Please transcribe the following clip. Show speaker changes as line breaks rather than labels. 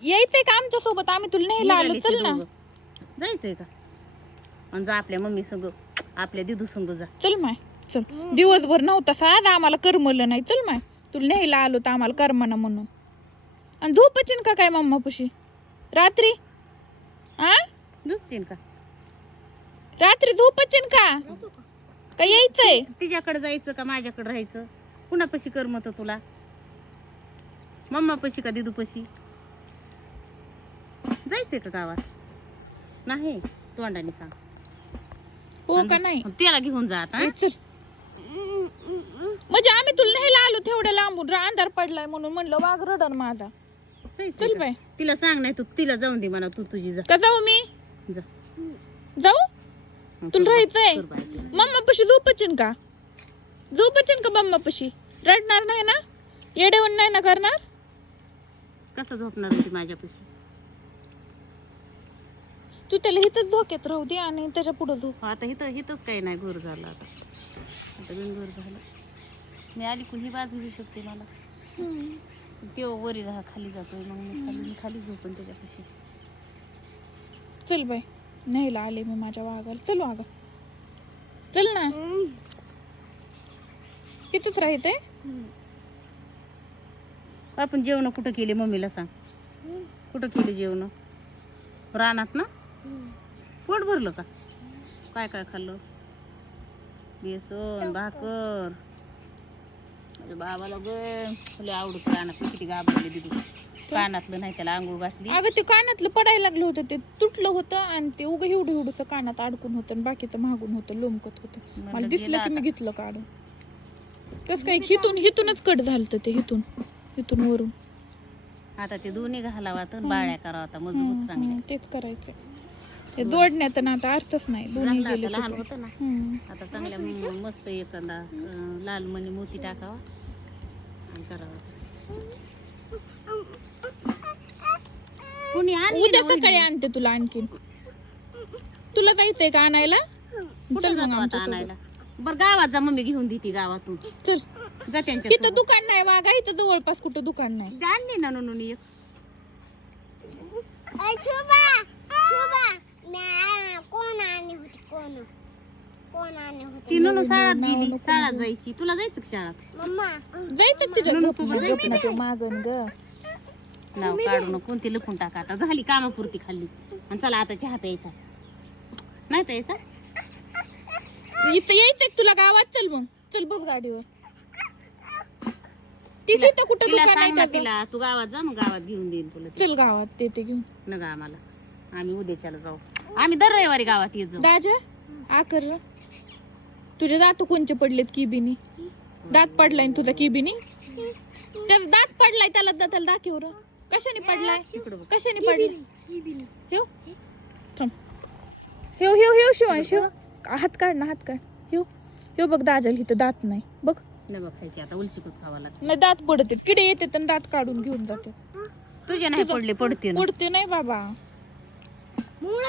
यायचंय का आमच्या सोबत? आम्ही तुला न्यायला आलो.
निघाले
चल ना.
दोघं. जायचंय का? आणि जा आपल्या मम्मी संग, आपल्या दिदू संग जा.
चल माय चल. दिवसभर नव्हता साध आम्हाला करमलं नाही. चल माय तुला न्यायला आलो तर आम्हाला करमना म्हणून. आणि झोपचिन का काय मम्मा पशी रात्री? आ
झोपतीन का?
रात्री झोपचिन का? का यायचंय?
तिच्याकडे जायचं का माझ्याकडे राहायचं? कुणापाशी करमत तुला? मम्मा पशी का दिदू पशी? जायचंय का गावात? नाही तोंडाने सांग.
हो का नाही?
त्याला घेऊन जा आता.
ए, चल. म्हणजे आम्ही तुला न्यायला आलो तेवढ्या लांबून. अंधार पडलाय म्हणून म्हणलं वाघ रडन माझा.
जायचंय
चल
का?
बाय.
तिला सांग नाही तू तिला जाऊन दे म्हणा. तू तुझी जा.
का जाऊ मी?
जा.
जाऊ? तुला राहायचंय?
कर बाय तुला.
मम्मा पशी झोपचिन का? झोपचिन का मम्मा पशी? रडणार नाही ना? येडेवण नाही ना करणार?
कसं झोपणार होती माझ्यापाशी?
तू त्याला इथंच धोक्यात राहू दे आणि त्याच्या पुढे झोप.
आता हिथंच काही नाही. घर झालं आता. आता घर झालं. मी आली कुणी बाजू घेऊ शकते मला. ते वरी राहा खाली जातोय. मग मी खाली झोपून त्याच्यापाशी.
चल बाय न्यायला आले मी माझ्या वाघाला. चल वाघा चल ना. इथंच राहायचंय.
आपण जेवण कुठं केले मम्मीला सांग. कुठं केले जेवण? रानात ना? पोट भरलं का? काय काय खाल्लं? बेसन भाकर. माझ्या बाबाला लय आवडत रानात. किती घाबरले दिदी. कानातलं नाही त्याला आंघोळ घातली.
अगं ते कानातलं पडायला लागलं होतं. ते तुटलं होतं आणि ते उगं एवढं एवढंच कानात अडकून होतं आणि बाकीचं मागून होतं लोमकत होतं. मला दिसलं की मी घेतलं काढून. कस काय हिथूनच कट झालं ते. हिथून वरून.
आता ते दोन्ही घालावा तर बाळ्या करावा आता मजबूत चांगल्या.
तेच करायचं. ते जोडण्यात ना आता अर्थच नाही. दोन्ही
झालं
गेले
आता लहान होतं ना.
हम्म.
आता चांगल्या मस्त एखादा लाल मणी मोती टाकावा आणि करावा. कोणी आणली
उद्या
ना
सकाळी
वहिनी?
आणते तुला आणखीन. तुला जायचंय का आणायला?
कुठं
चल मग
जातो आता
आमच्या
आणायला? बरं गावात जा. मम्मी घेऊन देते गावातून.
चल.
जा
इथं
त्यांच्या
दुकान नाही वागा. इथं जवळपास कुठं दुकान नाही.
आणली ना नोनून एक. ती नोनू शाळेत गेली. शाळेत जायची. तुला जायचं का शाळेत?
जायचं तिच्या
नणू सोबत
गपना ते मागन ग.
नाव काढू नको. कोणती लपून टाका. आता झाली कामापुरती खाल्ली. आणि चला आता चहा प्यायचा. नाही प्यायचा?
इथं यायचंय का तुला गावात? चल मग चल बघ गाडीवर. तिथे तर कुठं
तिला
दुकान
सांग
आहे
ना.
त्याचं?
तिला तू गावात जा. मग गावात घेऊन देईन तुला.
चल गावात देते घेऊन.
नका आम्हाला. आम्ही उद्याच्याला जाऊ. आम्ही दर रविवारी गावात येत जाऊ.
दाजा आकर र. तुझे दात कोणचे पडलेत किबिनी? दात पडलाय ना तुझा किबिनी? त्याला दात पडलाय. त्याला दाखव र. कशाने पडलाय?
इकडं बघ.
कशाने पडलाय? हेव थांब. हेव शिवांश हेव. हात काढ ना. हात काढ. हेव बघ दाजाला इथं दात नाही बघ.
नाही बघ खायची आता. उलशीकच खावा लागत.
नाही दात पडते. किडे येते तर दात काढून घेऊन जाते.
तुझ्या नाही पडले पडते ना.
पडते नाही बाबा.